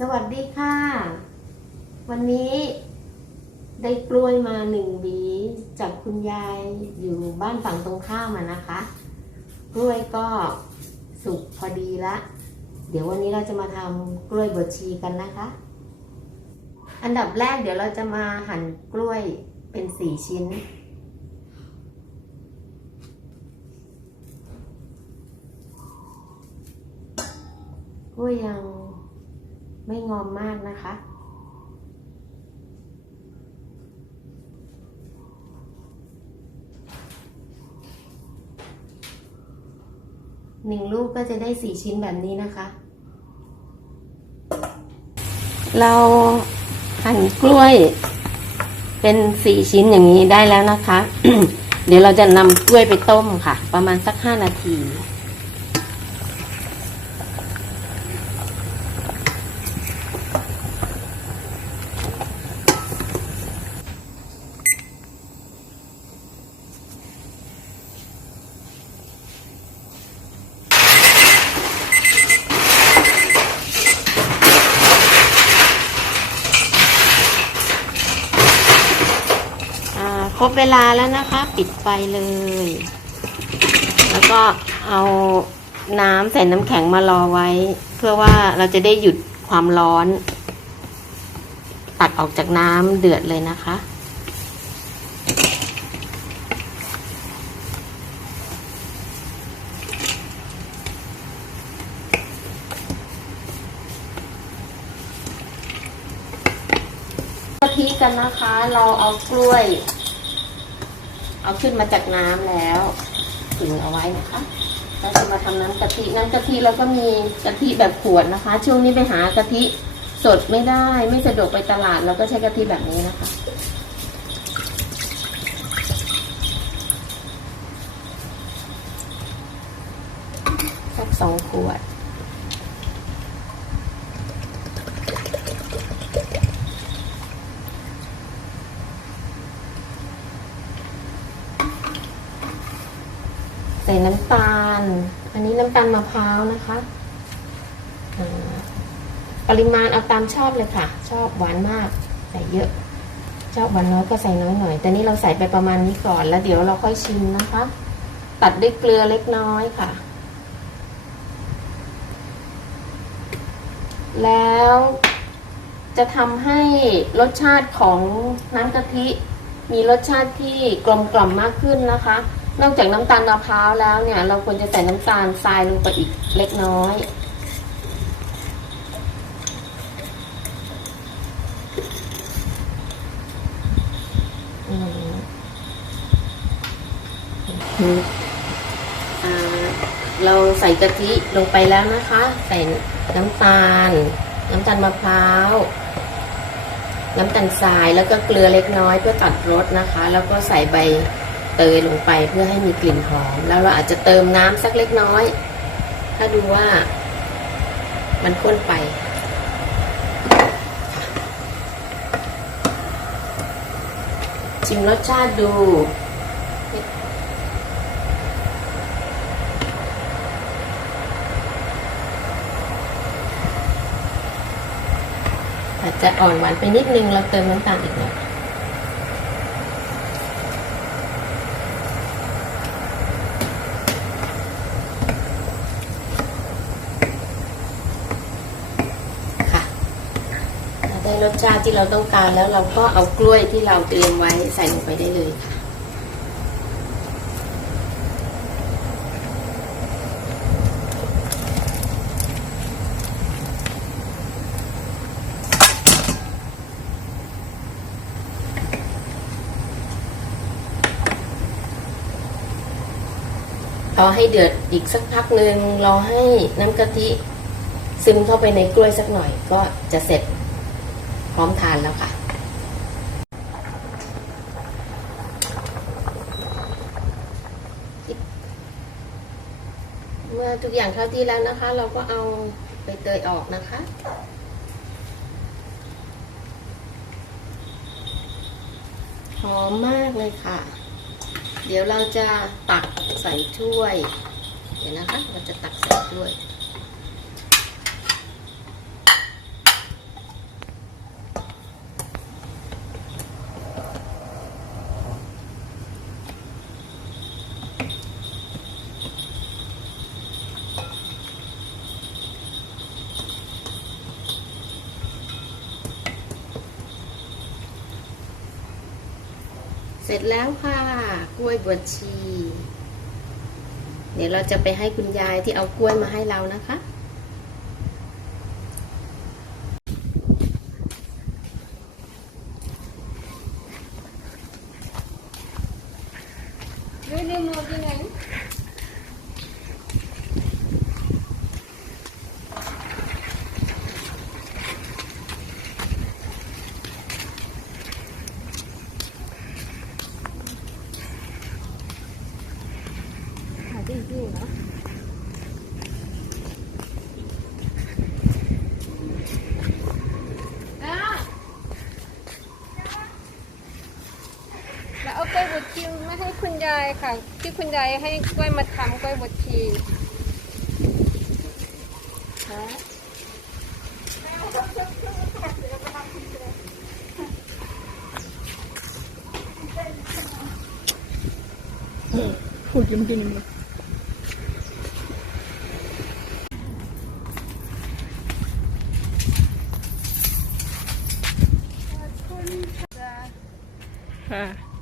สวัสดีค่ะ วันนี้ได้กล้วยมาหนึ่งหวีจากคุณยายอยู่บ้านฝั่งตรงข้ามอะนะคะ กล้วยก็สุกพอดีละ เดี๋ยววันนี้เราจะมาทำกล้วยบดชีกันนะคะ อันดับแรกเดี๋ยวเราจะมาหั่นกล้วยเป็นสี่ชิ้นกล้วยยัง ไม่งอมมากนะคะ หนึ่งลูกก็จะได้สี่ชิ้นแบบนี้นะคะ เราหั่นกล้วยเป็นสี่ชิ้นอย่างนี้ได้แล้วนะคะ เดี๋ยวเราจะนำกล้วยไปต้มค่ะ ประมาณสักห้านาที อ่า ครบเวลาแล้วนะคะ ปิดไฟเลย แล้วก็เอาน้ำใส่น้ำแข็งมารอไว้ เพื่อว่าเราจะได้หยุดความร้อน ตัดออกจากน้ำเดือดเลยนะคะ กะทิกันนะคะ เราเอากล้วย เอาขึ้นมาจากน้ำแล้วถึงเอาไว้นะคะเราจะมาทำน้ำกะทิน้ำกะทิเราก็มีกะทิแบบขวดนะคะ ช่วงนี้ไปหากะทิสดไม่ได้ ไม่สะดวกไปตลาด เราก็ใช้กะทิแบบนี้นะคะสักสองขวด ใส่น้ำตาล อันนี้น้ำตาลมะพร้าวนะคะปริมาณเอาตามชอบเลยค่ะ ชอบหวานมากใส่เยอะ ชอบหวานน้อยก็ใส่น้อยหน่อย แต่นี้เราใส่ไปประมาณนี้ก่อน แล้วเดี๋ยวเราค่อยชิมนะคะ ตัดด้วยเกลือเล็กน้อยค่ะ แล้วจะทำให้รสชาติของน้ำกะทิ มีรสชาติที่กลมกล่อมมากขึ้นนะคะ นอกจากน้ำตาลมะพร้าวแล้วเนี่ย เราควรจะใส่น้ำตาลทรายลงไปอีกเล็กน้อยอืมเราใส่กะทิลงไปแล้วนะคะ ใส่น้ำตาล น้ำตาลมะพร้าวน้ำตาลทรายแล้วก็เกลือเล็กน้อยเพื่อตัดรสนะคะ แล้วก็ใส่ใบ เตยลงไปเพื่อให้มีกลิ่นหอม แล้วเราอาจจะเติมน้ำสักเล็กน้อย ถ้าดูว่ามันข้นไป ชิมรสชาติดูอาจจะอ่อนหวานไปนิดนึง เราเติมน้ำตาลอีกหน่อย ค่ะเรา ได้รสชาติที่เราต้องการแล้วเราก็เอากล้วยที่เราเตรียมไว้ใส่ลงไปได้เลยค่ะรอให้เดือดอีกสักพักหนึ่งรอให้น้ำกะทิซึมเข้าไปในกล้วยสักหน่อยก็จะเสร็จ พร้อมทานแล้วค่ะ เมื่อทุกอย่างเข้าที่แล้วนะคะ เราก็เอาใบเตยออกนะคะหอมมากเลยค่ะ เดี๋ยวเราจะตักใส่ถ้วย เดี๋ยวนะคะ เราจะตักใส่ถ้วย ร็จแล้วค่ะ กล้วยบวชชี เดี๋ยวเราจะไปให้คุณยายที่เอากล้วยมาให้เรานะคะดูดูมือยังไงหา จริงๆเนะแล้วเอากล้วยบดชีมาให้คุณยายค่ะ ที่คุณยายให้กล้วยมาทำกล้วยบดชีฮะพูดยังกินเลย คุณค่ะ ค่ะ